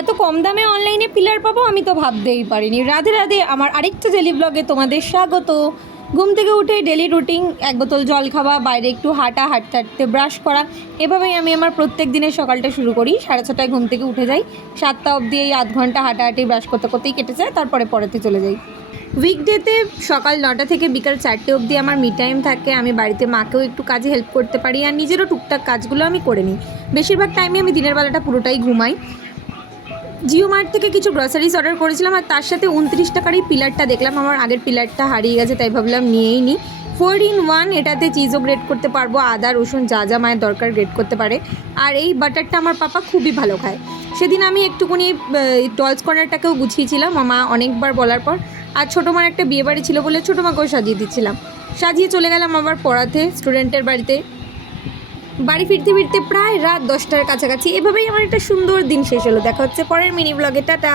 এত কম দামে অনলাইনে পিলার পাবো আমি তো ভাবতেই পারিনি। রাধে রাধে, আমার আরেকটা ডেলি ব্লগে তোমাদের স্বাগত। ঘুম থেকে উঠে ডেলি রুটিন, এক বোতল জল খাওয়া, বাইরে একটু হাঁটতে হাঁটতে ব্রাশ করা, এভাবেই আমি আমার প্রত্যেক দিনের সকালটা শুরু করি। 6:30টায় ঘুম থেকে উঠে যাই, 7টা অবধি এই আধ ঘন্টা হাঁটাহাঁটি ব্রাশ করতে করতেই কেটে যায়, তারপরে পড়াতে চলে যাই। উইকডেতে সকাল 9টা থেকে বিকাল 4টে অবধি আমার মি টাইম থাকে। আমি বাড়িতে মাকেও একটু কাজে হেল্প করতে পারি, আর নিজেরও টুকটাক কাজগুলো আমি করে নিই। বেশিরভাগ টাইমে আমি দিনের বেলাটা পুরোটাই ঘুমাই। জিও মার্ট থেকে কিছু গ্রসারিজ অর্ডার করেছিলাম, আর তার সাথে 29 টাকার এই পিলারটা দেখলাম। আমার আগের পিলারটা হারিয়ে গেছে, তাই ভাবলাম নিয়েই নিই। 4 in 1, এটাতে চিজও গ্রেট করতে পারবো, আদা রসুন যা যা মায়ের দরকার গ্রেট করতে পারে। আর এই বাটারটা আমার পাপা খুবই ভালো খায়। সেদিন আমি একটুকুনি টলস কর্নারটাকেও গুছিয়েছিলাম মা অনেকবার বলার পর। আর ছোটো মার একটা বিয়ে বাড়ি ছিল বলে ছোটো মাকেও সাজিয়ে দিচ্ছিলাম। সাজিয়ে চলে গেলাম আবার পড়াতে স্টুডেন্টের বাড়িতে। বাড়ি ফিরতে ফিরতে প্রায় রাত 10টার কাছাকাছি। এভাবেই আমার একটা সুন্দর দিন শেষ হলো। দেখা হচ্ছে পরের মিনি ব্লগে, টাটা।